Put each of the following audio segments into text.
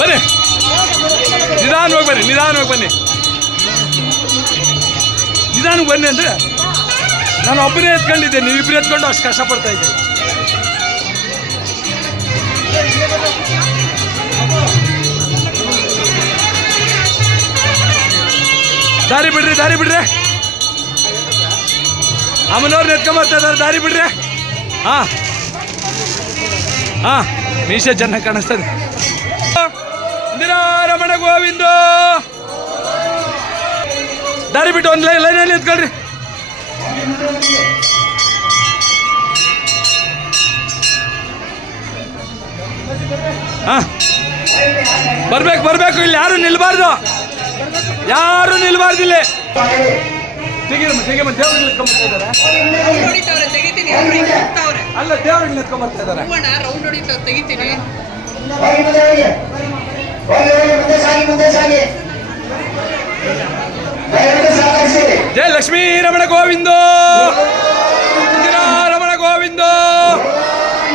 ಬನ್ನಿ, ನಿಧಾನವಾಗಿ ಬನ್ನಿ, ನಿಧಾನವಾಗಿ ಬನ್ನಿ, ನಿಧಾನಕ್ಕೆ ಬನ್ನಿ ಅಂದರೆ ನಾನು ಒಬ್ಬನೇ ಎತ್ಕೊಂಡಿದ್ದೆ, ನೀವಿಬ್ಬರು ಎತ್ಕೊಂಡು ಅಷ್ಟು ಕಷ್ಟಪಡ್ತಾ ಇದ್ದೆ. ದಾರಿ ಬಿಡ್ರಿ, ದಾರಿ ಬಿಡ್ರಿ. ಅಮ್ಮನವ್ರನ್ನ ಎತ್ಕೊಂಬರ್ತಾ ಇದ್ದಾರೆ, ದಾರಿ ಬಿಡ್ರಿ. ಹಾಂ ಹಾಂ, ಮೀಸೆ ಚೆನ್ನಾಗಿ ಕಾಣಿಸ್ತದೆ. ರಮಣ ಗೋವಿಂದ, ದಾರಿ ಬಿಟ್ಟು ಒಂದು ಲೈನಲ್ಲಿ ಎತ್ಕೊಳ್ರಿ. ಹಾಂ, ಬರ್ಬೇಕು ಬರ್ಬೇಕು, ಇಲ್ಲಿ ಯಾರು ನಿಲ್ಬಾರ್ದು, ಯಾರು ನಿಲ್ಬಾರ್ದು ಇಲ್ಲಿ. ತೆಗೀರಮ್ಮ, ತೆಗಿಯಮ್ಮ, ದೇವ್ರಿಗೆ ನಿಂತ್ಕೊಂಡ್ಬರ್ತಾ ಇದ್ದಾರೆ. ಅಲ್ಲ, ದೇವ್ರಿಗೆ ನಿಂತ್ಕೊಂಡ್ಬರ್ತಾ ಇದ್ದಾರೆ. ತೆಗಿತೀನಿ. ಜಯ ಲಕ್ಷ್ಮೀ ರಮಣ ಗೋವಿಂದ, ಇಂದಿರಾ ರಮಣ ಗೋವಿಂದ,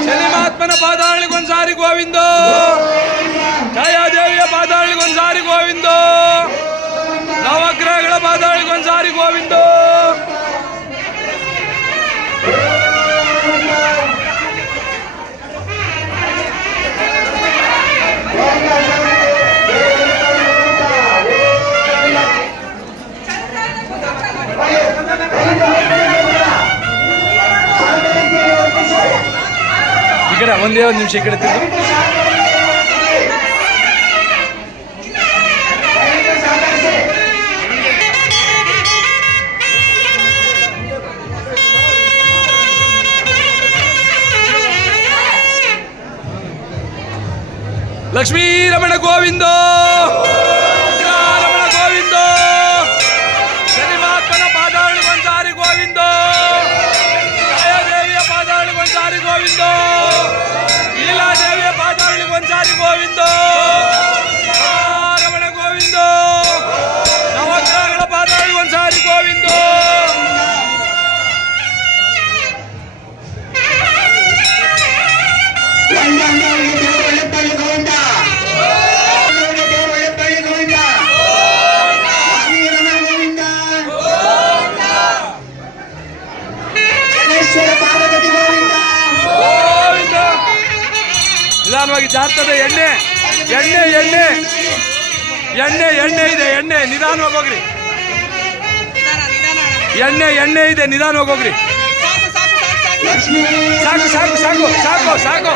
ಶನಿ ಮಹಾತ್ಮನ ಪಾದಾಳಿಗೊಂದ್ಸಾರಿ ಗೋವಿಂದ, ಛಾಯಾದೇವಿಯ ಪಾದಾಳಿಗೊಂದ್ಸಾರಿ ಗೋವಿಂದ, ನವಗ್ರಹಗಳ ಪಾದಾಳಿಗೊಂದ್ಸಾರಿ ಗೋವಿಂದ. ಈ ಕಡೆ ಒಂದೇ ಒಂದು ನಿಮಿಷ, ಈ ಕಡೆ ತಿರುಗು. ಲಕ್ಷ್ಮೀ ರಮಣ ಗೋವಿಂದ, ರಮಣ ಗೋವಿಂದ, ಶನಿ ಮಹಾತ್ಮನ ಪಾದಾಳಿಗೊಂದ್ಸಾರಿ ಗೋವಿಂದ, ಛಾಯಾದೇವಿಯ ಪಾದಾಳಿಗೊಂದ್ಸಾರಿ ಗೋವಿಂದ, ಲೀಲಾದೇವಿಯ ಪಾದಾಳಿಗೊಂದ್ಸಾರಿ ಗೋವಿಂದ, ರಮಣ ಗೋವಿಂದ, ನವಗ್ರಹಗಳ ಪಾದಾಳಿಗೊಂದ್ಸಾರಿ ಗೋವಿಂದ. ನಿಧಾನವಾಗಿ ಜಾರ್ತದೆ ಎಣ್ಣೆ, ಎಣ್ಣೆ ಎಣ್ಣೆ ಎಣ್ಣೆ ಎಣ್ಣೆ ಇದೆ, ಎಣ್ಣೆ ನಿಧಾನವಾಗಿ ಹೋಗ್ರಿ. ಎಣ್ಣೆ ಎಣ್ಣೆ ಇದೆ, ನಿಧಾನವಾಗಿ ಹೋಗ್ರಿ. ಸಾಕು ಸಾಕು ಸಾಕು ಸಾಕು ಸಾಕು.